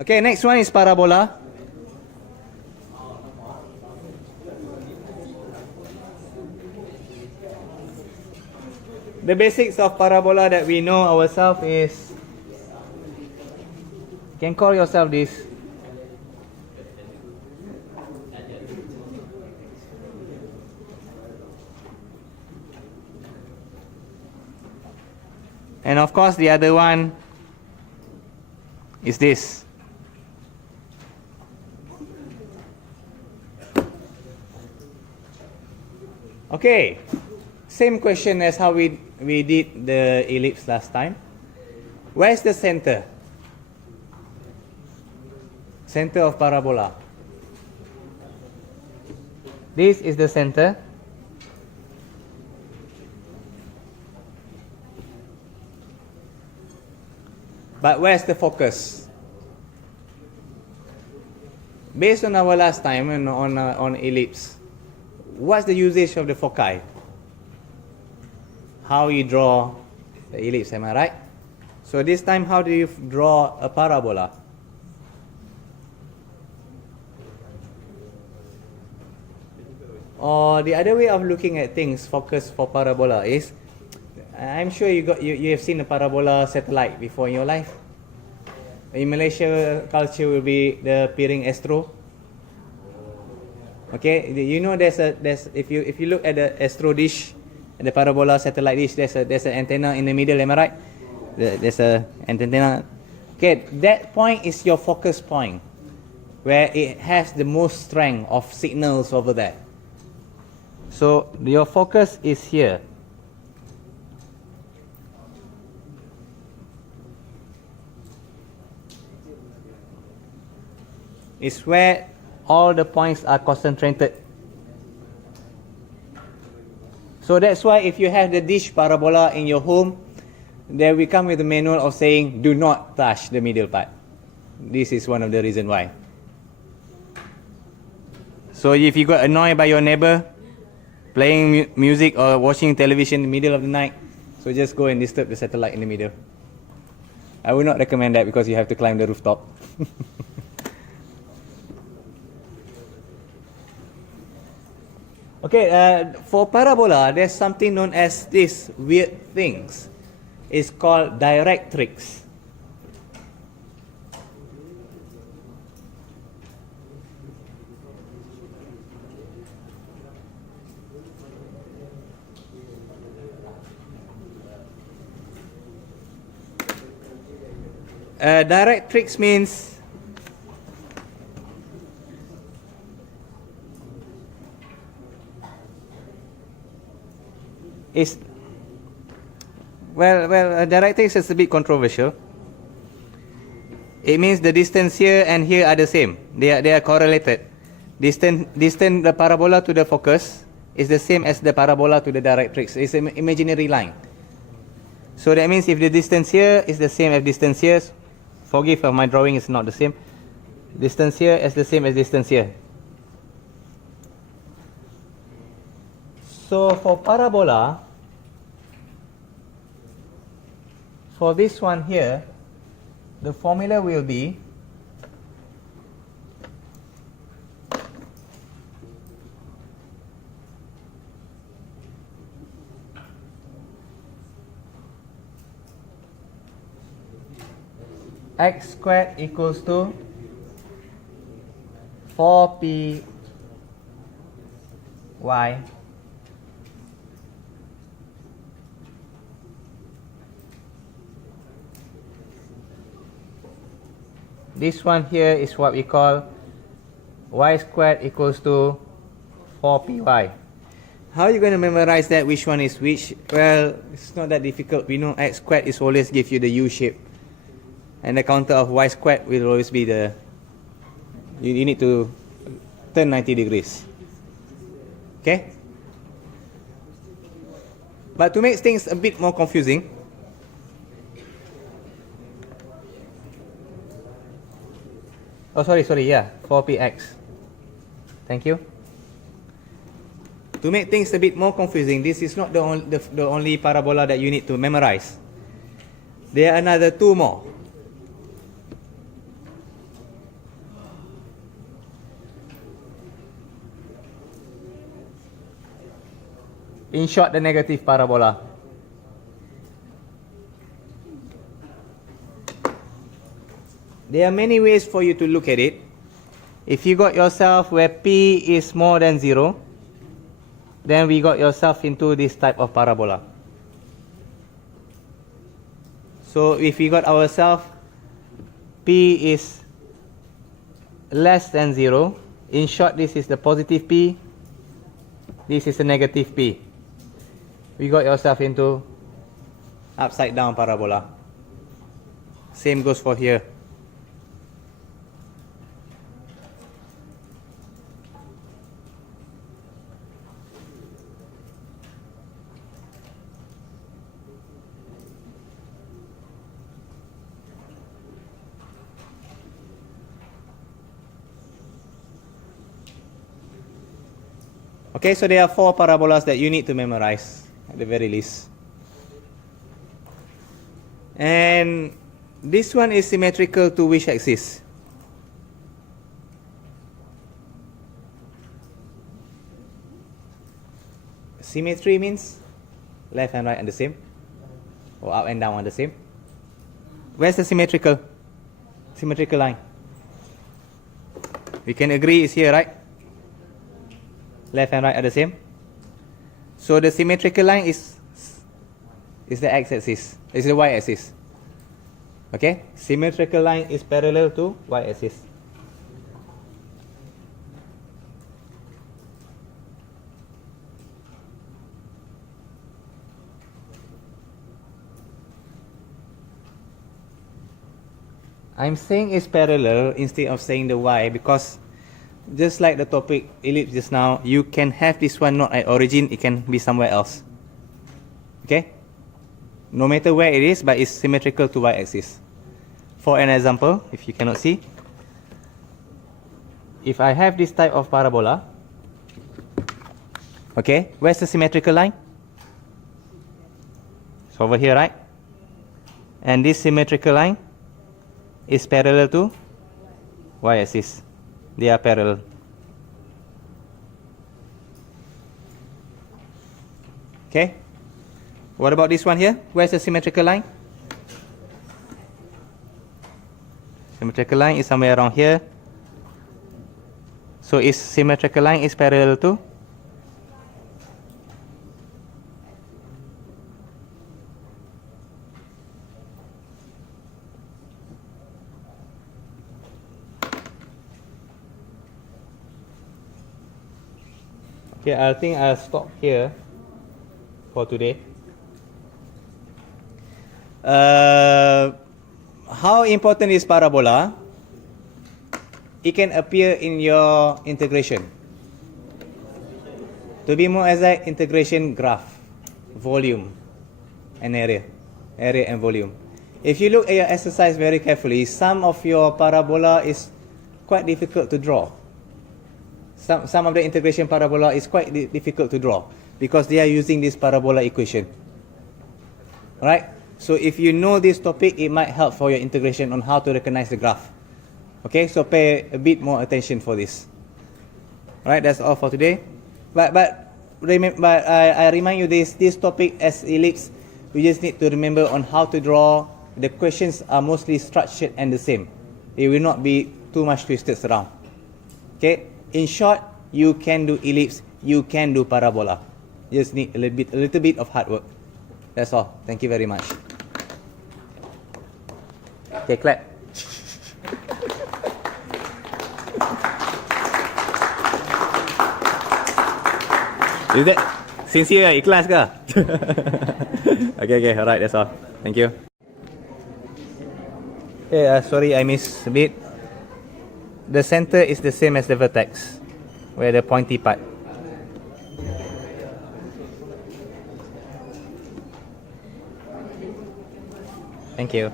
Okay, next one is parabola. The basics of parabola that we know ourselves is, you can call yourself this. And of course the other one is this. Okay, same question as how we did the ellipse last time. Where's the center? Center of parabola. This is the center. But where's the focus? Based on our last time on ellipse, what's the usage of the foci? How you draw the ellipse, am I right? So this time, how do you draw a parabola? Or the other way of looking at things, focus for parabola is, I'm sure you have seen a parabola satellite before in your life. In Malaysia, culture will be the piring astro. Okay, you know there's if you look at the astro dish, the parabola satellite dish, there's an antenna in the middle, am I right? There's a antenna. Okay, that point is your focus point, where it has the most strength of signals over there. So your focus is here. It's where all the points are concentrated. So that's why if you have the dish parabola in your home, there will come with a manual of saying, do not touch the middle part. This is one of the reasons why. So if you got annoyed by your neighbor playing music or watching television in the middle of the night, so just go and disturb the satellite in the middle. I would not recommend that because you have to climb the rooftop. Okay, for parabola, there's something known as these weird things. It's called directrix. Directrix means directrix is a bit controversial. It means the distance here and here are the same. They are correlated. Distance the parabola to the focus is the same as the parabola to the directrix. It's an imaginary line. So that means if the distance here is the same as distance here, forgive if my drawing is not the same. Distance here is the same as distance here. So for parabola, for this one here, the formula will be x squared equals to 4py this one here is what we call y squared equals to 4py. How are you going to memorize that? Which one is which? Well, it's not that difficult. We know x squared is always give you the u shape, and the counter of y squared will always be the, you need to turn 90 degrees. Okay? But to make things a bit more confusing, oh, sorry, yeah, 4px. Thank you. To make things a bit more confusing, this is not the only parabola that you need to memorize. There are another two more. In short, the negative parabola. There are many ways for you to look at it. If you got yourself where P is more than 0, then we got yourself into this type of parabola. So if we got ourselves P is less than 0, in short, this is the positive P, this is the negative P. We got yourself into upside down parabola. Same goes for here. Okay, so there are 4 parabolas that you need to memorize at the very least. And this one is symmetrical to which axis? Symmetry means left and right are the same, or up and down are the same. Where's the symmetrical line? We can agree it's here, right? Left and right are the same. So the symmetrical line is the x-axis, is the y-axis. Okay, symmetrical line is parallel to y-axis. I'm saying it's parallel instead of saying the y because just like the topic ellipse just now, you can have this one not at origin, it can be somewhere else. Okay? No matter where it is, but it's symmetrical to y-axis. For an example, if you cannot see, if I have this type of parabola, okay, where's the symmetrical line? It's over here, right? And this symmetrical line is parallel to y-axis. They are parallel. Okay. What about this one here? Where's the symmetrical line? Symmetrical line is somewhere around here. So is symmetrical line is parallel to? Okay, I think I'll stop here for today. How important is parabola? It can appear in your integration. To be more exact, integration graph, volume and area and volume. If you look at your exercise very carefully, some of your parabola is quite difficult to draw. Some of the integration parabola is quite difficult to draw because they are using this parabola equation. Right? So if you know this topic, it might help for your integration on how to recognize the graph. Okay, so pay a bit more attention for this. Right, that's all for today. But I remind you this topic as ellipse, we just need to remember on how to draw. The questions are mostly structured and the same. It will not be too much twisted around. Okay. In short, you can do ellipse, you can do parabola. You just need a little bit of hard work. That's all. Thank you very much. Okay, clap. Is that sincere, ikhlas ke? Okay, alright, that's all. Thank you. Okay, sorry I missed a bit. The center is the same as the vertex, where the pointy part. Thank you.